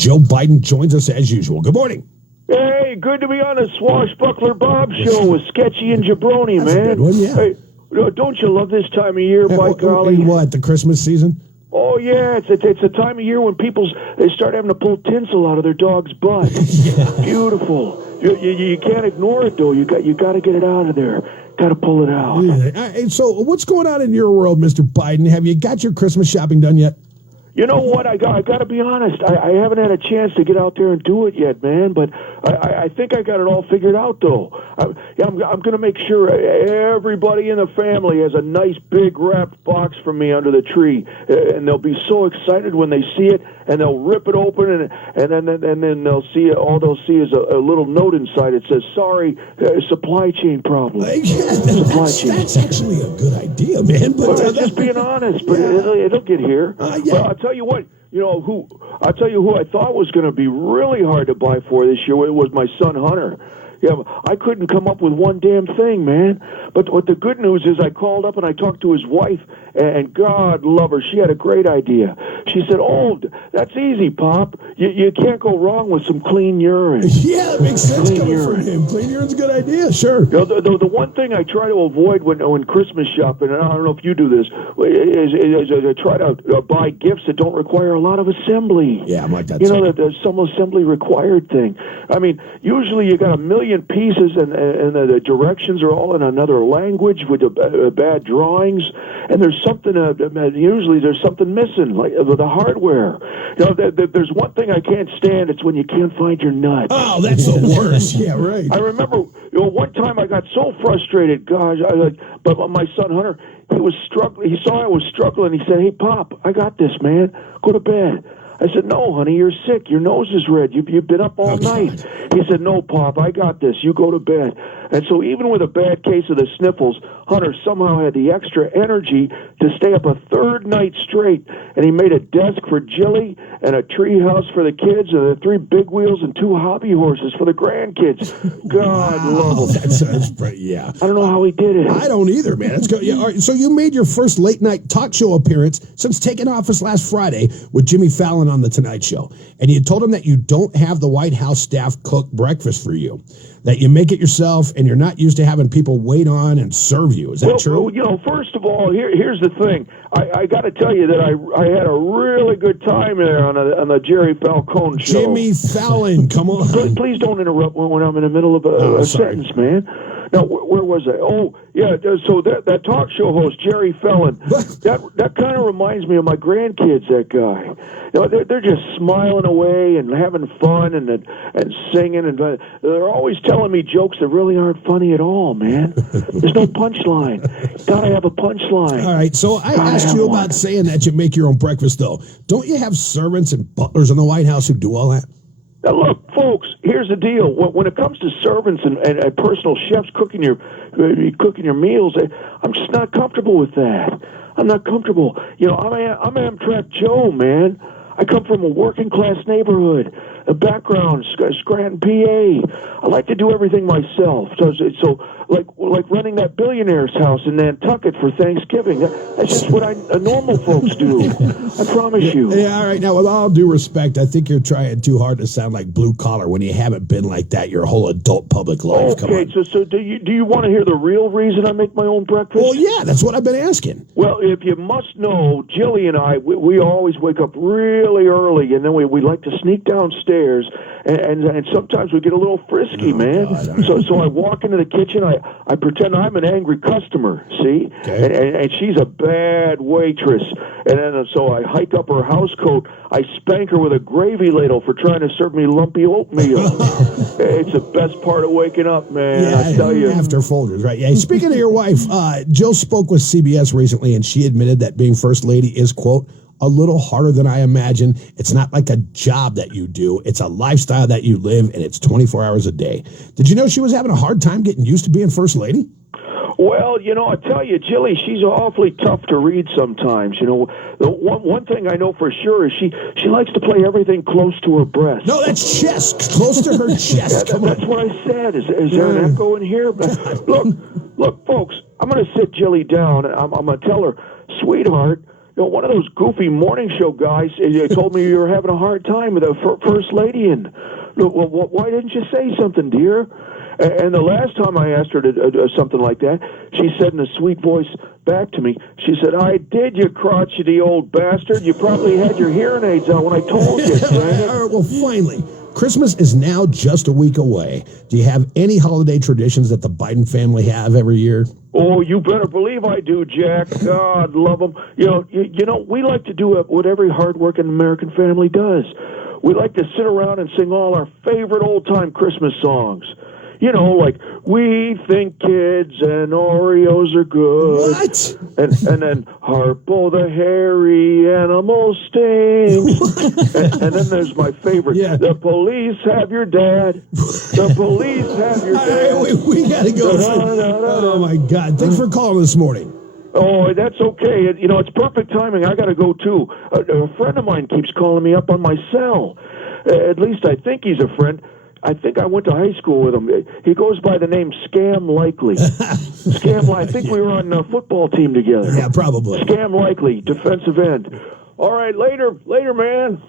Joe Biden joins us as usual. Good morning. Hey, good to be on the Swashbuckler Bob Show with Sketchy and Jabroni, That's man. a good one, yeah. Hey, don't you love this time of year, by golly? What, the Christmas season? Oh, yeah, it's a time of year when they start having to pull tinsel out of their dog's butt. Yeah. Beautiful. You can't ignore it, though. You got to get it out of there. Got to pull it out. Yeah. So what's going on in your world, Mr. Biden? Have you got your Christmas shopping done yet? You know what? I got to be honest. I haven't had a chance to get out there and do it yet, man. But I think I got it all figured out, though. I'm going to make sure everybody in the family has a nice big wrapped box from me under the tree, and they'll be so excited when they see it, and they'll rip it open, and then they'll see all they'll see is a little note inside. It says, "Sorry, supply chain problem." That's actually a good idea, man. But just being honest, but it'll get here. Yeah. Well, I'll tell you what. I'll tell you who I thought was going to be really hard to buy for this year. It was my son Hunter. Yeah, I couldn't come up with one damn thing, man. But what the good news is, I called up and I talked to his wife, and God love her, she had a great idea. She said, "Oh, that's easy, Pop. You can't go wrong with some clean urine." Yeah, it makes sense coming from him. Clean urine's a good idea, sure. The one thing I try to avoid when Christmas shopping, and I don't know if you do this, is I try to buy gifts that don't require a lot of assembly. Yeah, I'm like that. There's some assembly required thing. I mean, usually you got a million pieces, and the directions are all in another language with bad drawings, and there's something. Usually there's something missing, like the hardware. There's one thing I can't stand. It's when you can't find your nuts. Oh, that's the worst. Yeah, right. I remember one time I got so frustrated. Gosh, but my son Hunter, he was struggling. He saw I was struggling. He said, "Hey, Pop, I got this, man. Go to bed." I said, "No, honey, you're sick. Your nose is red. You've been up all night." He said, "No, Pop, I got this. You go to bed." And so even with a bad case of the sniffles, Hunter somehow had the extra energy to stay up a third night straight. And he made a desk for Jilly and a tree house for the kids and 3 big wheels and 2 hobby horses for the grandkids. God love them. That's yeah. I don't know how he did it. I don't either, man. That's good. Yeah, all right. So you made your first late night talk show appearance since taking office last Friday with Jimmy Fallon on The Tonight Show. And you told him that you don't have the White House staff cook breakfast for you, that you make it yourself, and you're not used to having people wait on and serve you. Is that true? Well, first of all, here's the thing. I got to tell you that I had a really good time there on the Jerry Falcone show. Jimmy Fallon, come on. Please don't interrupt when I'm in the middle of a sentence, man. Now, where was I? Oh, yeah, so that talk show host, Jerry Fallon, that kind of reminds me of my grandkids, that guy. They're just smiling away and having fun and singing, and they're always telling me jokes that really aren't funny at all, man. There's no punchline. Gotta have a punchline. All right, so I asked you about saying that you make your own breakfast, though. Don't you have servants and butlers in the White House who do all that? Now, look, folks, here's the deal. When it comes to servants and personal chefs cooking your meals, I'm just not comfortable with that. I'm not comfortable. I'm Amtrak Joe, man. I come from a working-class neighborhood, a background, Scranton, PA. I like to do everything myself. So like running that billionaire's house in Nantucket for Thanksgiving. That's just what normal folks do. I promise you. Yeah, all right. Now, with all due respect, I think you're trying too hard to sound like blue collar when you haven't been like that your whole adult public life. Okay, come on. So do you want to hear the real reason I make my own breakfast? Well, yeah, that's what I've been asking. Well, if you must know, Jilly and I, we always wake up really early, and then we like to sneak downstairs, and sometimes we get a little frisky, man. God. So I walk into the kitchen, I pretend I'm an angry customer, see? Okay. And she's a bad waitress. And then so I hike up her house coat, I spank her with a gravy ladle for trying to serve me lumpy oatmeal. It's the best part of waking up, man, yeah, I tell you. After Folgers, right? Yeah. Speaking of your wife, Jill spoke with CBS recently, and she admitted that being First Lady is, quote, a little harder than I imagine. It's not like a job that you do. It's a lifestyle that you live, and it's 24 hours a day. Did you know she was having a hard time getting used to being First Lady? Well, I tell you, Jilly, she's awfully tough to read sometimes. The one thing I know for sure is she likes to play everything close to her breast. No, that's chest, close to her chest. That's what I said. Is there an echo in here? Look, folks, I'm going to sit Jilly down, and I'm going to tell her, sweetheart, one of those goofy morning show guys told me you were having a hard time with the first lady, and well, why didn't you say something, dear? And the last time I asked her to do something like that, she said in a sweet voice back to me, she said, "I did, you crotchety old bastard. You probably had your hearing aids on when I told you." All right, well, finally, Christmas is now just a week away. Do you have any holiday traditions that the Biden family have every year? Oh, you better believe I do, Jack. God love them. You know, we like to do what every hardworking American family does. We like to sit around and sing all our favorite old-time Christmas songs. You know, like, we think kids and Oreos are good. What? And then Harpo the hairy animal stinks. And then there's my favorite. Yeah. The police have your dad. The police have your dad. All right, we got to go. Oh, my God. Thanks for calling this morning. Oh, that's okay. You know, it's perfect timing. I got to go, too. A friend of mine keeps calling me up on my cell. At least I think he's a friend. I think I went to high school with him. He goes by the name Scam Likely. Scam Likely. I think we were on a football team together. Yeah, probably. Scam Likely, defensive end. All right, later, man.